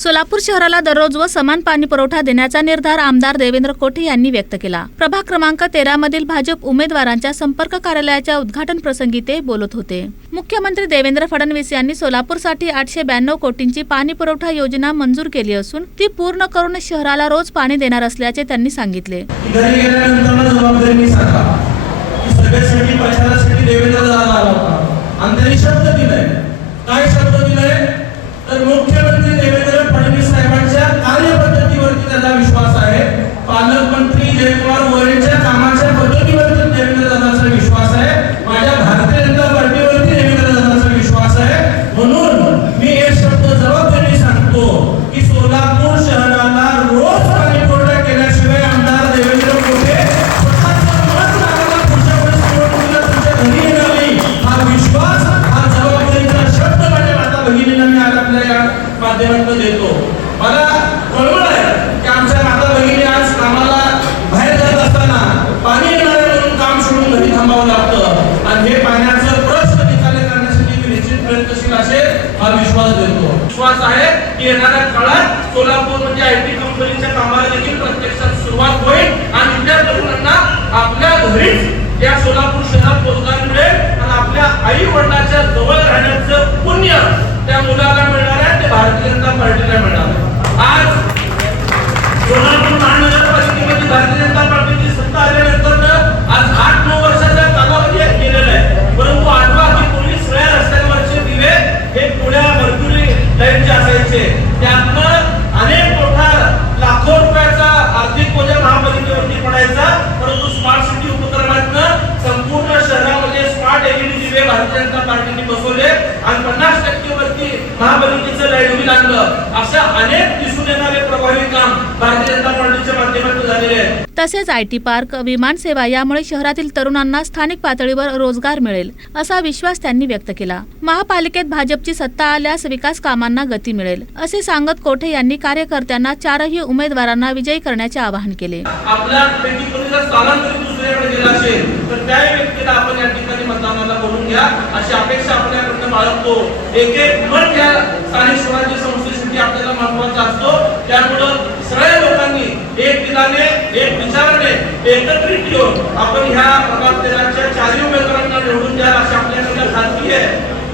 सोलापूर शहराला दररोज व समान पाणी पुरवठा देण्याचा निर्धार आमदार देवेंद्र कोठे यांनी व्यक्त केला। प्रभाग क्रमांक 13 मधील भाजप उमेदवारांच्या संपर्क कार्यालयाच्या उद्घाटन प्रसंगी ते बोलत होते। मुख्यमंत्री देवेंद्र फडणवीस यांनी सोलापूरसाठी 892 कोटींची पाणी पुरवठा योजना मंजूर केली असून ती पूर्ण करून शहराला रोज पाणी देणार असल्याचे त्यांनी सांगितले। मुख्यमंत्री देवेंद्र फडणवीस साहेबांच्या कार्यपद्धतीवरती त्याला विश्वास आहे। पालकमंत्री जयकुमार गोरेंच्या कामाच्या पद्धतीवरती देवेंद्र दादांचा विश्वास आहे। माझ्या भारतीय जनता पार्टीवरती देवेंद्र दादांचा विश्वास आहे। म्हणून मी हे शब्द जबाबदारीने सांगतो की सोलापूर शहराला रोज पाणी पुरवठा केल्याशिवाय आमदार देवेंद्र कोठे स्वतःचं मत मागायला पुढच्या वेळेस निवडणुकीला तुमच्या घरी येणार नाही। हा विश्वास, हा जबाबदारीचा शब्द माझ्या माता भगिनींना मी आज आपल्या या माध्यमातून देतो। मला कळवळ आहे की आमच्या माता भगिनी आज कामाला बाहेर जात असताना पाणी येणार आहे म्हणून काम सोडून घरी थांबावं लागतं आणि हे पाण्याचं प्रश्न निकाली करण्यासाठी मी निश्चित प्रयत्नशील असेल हा विश्वास देतो। विश्वास आहे की येणाऱ्या काळात सोलापूर म्हणजे आयटी कंपनीच्या कामाला देखील प्रत्यक्षात सुरुवात होईल आणि त्या तरुणांना आपल्या घरीच या सोलापूर शहरात रोजगार मिळेल आणि आपल्या आई वडिलांच्या जवळ राहण्याचं पुण्य त्या मुलाला मिळणार आहे, ते भारतीय जनता पार्टीला मिळणार आहे। आज सोलापूर महानगरपालिकेमध्ये भारतीय जनता पार्टीची सत्ता आल्यानंतर आज 8-9 वर्षाचा कालावधी गेलेला आहे, परंतु आठवा की पूर्वी सगळ्या रस्त्यांवरचे दिवे हे पुढ्या मर्क्युरी लाईनचे असायचे। त्यातनं अनेक मोठा लाखो रुपयाचा आर्थिक बोजा महापालिकेवरती पडायचा, परंतु स्मार्ट सिटी उपक्रमातनं संपूर्ण शहरामध्ये स्मार्ट एलईडी दिवे भारतीय जनता पार्टीने बसवले आणि 50% वरती महापालिकेचं लाईट बिल आणलं। अशा अनेक दिसून येणारे प्रभावी काम भारतीय जनता पार्टीच्या माध्यमातून झालेले आहे। तसेच आयटी पार्क, विमान सेवा यामुळे शहरातील तरुणांना स्थानिक पातळीवर रोजगार मिळेल असा विश्वास त्यांनी व्यक्त केला। महापालिकेत भाजपची सत्ता आल्यास विकास कामांना गती मिळेल असे सांगत कोठे यांनी कार्यकर्त्यांना चारही उमेदवारांना विजयी करण्याचे आवाहन केले। आपल्या पैकीचा स्थलांतरित दुसऱ्याकडे गेला असेल तर त्या व्यक्तीला आपण या ठिकाणी मतदानाला बोलून घ्या अशी अपेक्षा आपल्याकडून बाळगतो। एक मत या स्थानिक स्वराज्य संस्थेसाठी आपल्याला महत्त्वाचा असतो। त्यामुळे सगळ्या लोकांनी एक दिलाने, एक विचाराने एकत्रित येऊन आपण ह्या प्रभाग 13च्या चारही उमेदवारांना निवडून द्या अशी आपल्याकडे खात्री आहे।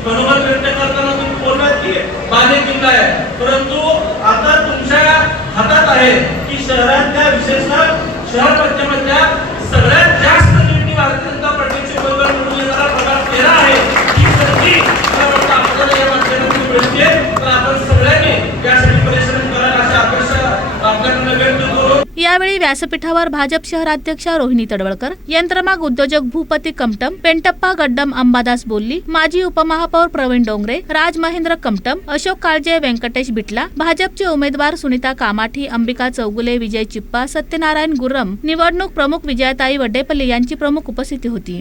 मनोमत व्यक्त करताना तुम्ही बोललात की बालेकिल्ला आहे, परंतु आता तुमच्या हातात आहे की शहरातल्या विशेषतः शहर मध्यमधल्या सगळ्यात जास्त लीडनी भारतीय जनता पार्टीचे उमेदवार निवडून येणारा प्रभाग 13 आहे। ही संधी आपल्याला या माध्यमातून मिळते, तर आपण सगळ्यांनी यासाठी परिश्रम करायला अशी अपेक्षा आपल्याकडे व्यक्त करू। यावेळी व्यासपीठावर भाजप शहराध्यक्ष रोहिणी तडवळकर, यंत्रमाग उद्योजक भूपती कमटम, पेंटप्पा गड्डम अंबादास बोल्ली, माजी उपमहापौर प्रवीण डोंगरे, राज महेंद्र कमटम, अशोक काळजे, व्यंकटेश बिटला, भाजपचे उमेदवार सुनीता कामाठी, अंबिका चौगुले, विजय चिप्पा, सत्यनारायण गुर्रम, निवडणूक प्रमुख विजयाताई वड्डेपल्ली यांची प्रमुख उपस्थिती होती।